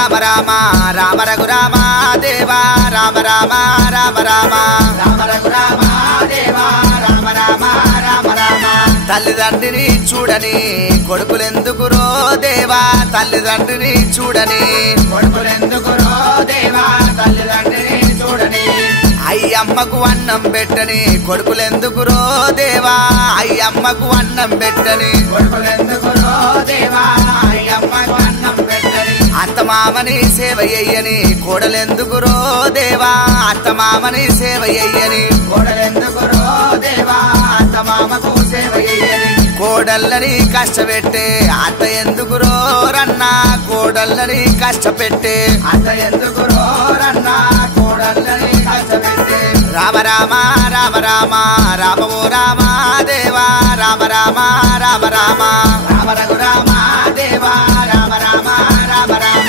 రామ రామ రామ రఘురామ దేవా రామ రామ రామ రామ రామ రఘురామ దేవా రామ రామ రామ రామ తల్లిదండ్రిని చూడని కొడుకులెందుకురో దేవా తల్లిదండ్రిని చూడని కొడుకులెందుకురో దేవా తల్లిదండ్రిని చూడని అయ్యమ్మకు అన్నం పెట్టని కొడుకులెందుకురో దేవా అయ్యమ్మకు అన్నం పెట్టని కొడుకులెందుకురో దేవా అయ్యమ్మకు అన్నం పెట్టని అత్తమామని సేవ చెయ్యని కోడలెందుకురో దేవా అత్తమామని సేవ చెయ్యని కోడలెందుకురో దేవా అత్తమామకు సేవ చెయ్యని కోడళ్ళని కష్టపెట్టే అత్త ఎందుకురో రన్నా కోడళ్ళని కష్టపెట్టే అత్త ఎందుకురో రన్నా కోడళ్ళని కష్టపెట్టే రామ రామ రామ రామ రామో రామ దేవా రామ రామ రామ రామ రామ రఘురామ దేవా రామ రామ రామ రామ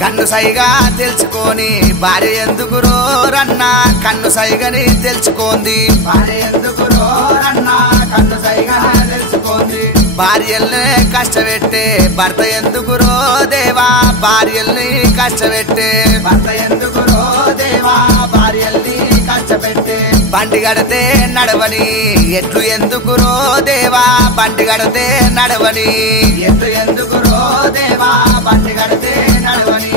కన్ను సైగా తెలుసుకొని భార్య ఎందుకురో రన్నా కన్ను సైగని తెలుసుకోంది భార్య ఎందుకురో రన్నా కన్ను సైగా తెలుసుకోంది భార్యల్ని కష్టపెట్టే భర్త ఎందుకురో దేవా భార్యల్ని కష్టపెట్టే భర్త ఎందుకురో దేవా భార్యల్ని కష్టపెట్టే బండి గడితే నడవని ఎట్లు ఎందుకురో దేవా బండి గడితే నడవని ఎట్లు ఎందుకురో దేవా బండి గడితే నడవని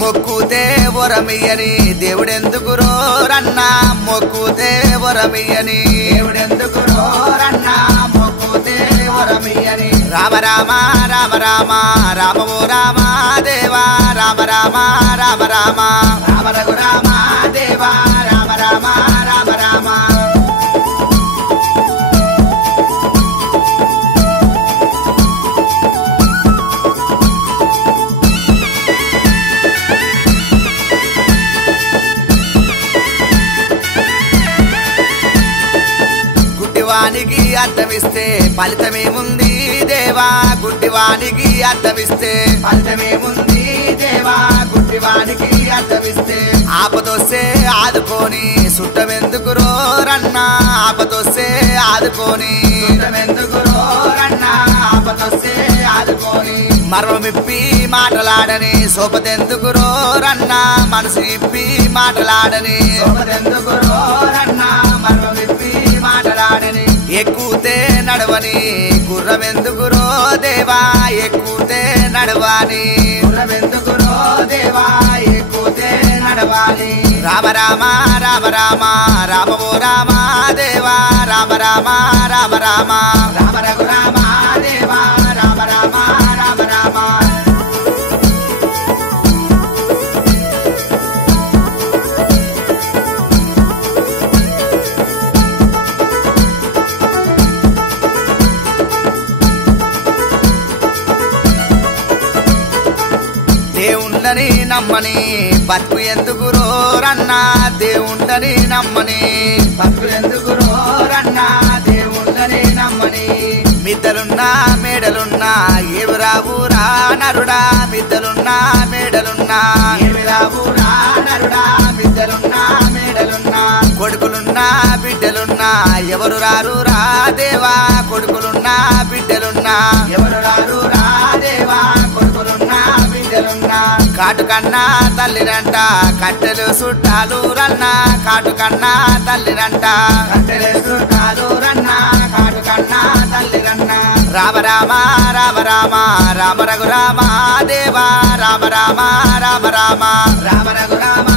మొక్కుతే వరమియని దేవుడెందుకురో రన్నా మొక్కుతే వరమియని దేవుడెందుకురో రన్నా మొక్కుతే వరమియని రామ రామ రామ రామ రామో రామ దేవా రామ రామ రామ రామ రామ రఘురామ దేవా రామ రామ రామ రామ గుడ్డివానికి అర్థమిస్తే ఫలితమేముంది దేవా గుడ్డివానికి అర్థమిస్తే ఫలితమేముంది దేవా గుడ్డివానికి అర్థమిస్తే ఆపదొస్తే ఆదుకొని సుట్టమెందుకురో రన్నా ఆపదొస్తే ఆదుకొని సుట్టమెందుకురో రన్నా ఆపదొస్తే ఆదుకొని మర్మమిప్పి మాటలాడని సోపతెందుకురో రన్నా మనసు ఇప్పి మాటలాడని సోపతెందుకురో రన్నా మర్మమిప్పి మాటలాడని ఎక్కుతే నడవని గుర్రమెందుకురో దేవా ఎక్కుతే నడవాని గుర్రమెందుకురో దేవా ఎక్కుతే నడవాలి రామ రామ రామ రామ రామో రామ దేవా రామ రామ రామ రామ రామ రఘురామ దేవా రామ రామ రామ రామ దేవుండని నమ్మని బతుకు ఎందుకురో రన్నా దేవుండని నమ్మని బతుకు ఎందుకురో రన్నా దేవుండని నమ్మని మిద్దలున్నా మేడలున్నా ఏవి రావురా నరుడా మిద్దలున్నా మేడలున్నా ఏవి రావురా నరుడా మిద్దలున్నా మేడలున్నా కొడుకులున్నా బిడ్డలున్నా ఎవరు రారురా దేవా కొడుకులున్నా బిడ్డలున్నా ఎవరు రారురా దేవా కొడుకులున్నా బిడ్డలున్నా కాటుకన్నా తల్లినంట కట్టెలు చుట్టాలు రన్నా కాటుకన్నా తల్లినంట కట్టెలు చుట్టాలు రన్నా కాటుకన్నా తల్లిరన్నా రామ రామ రామ రామ రామ రఘురామ దేవా రామ రామ రామ రామ రామ రఘురామ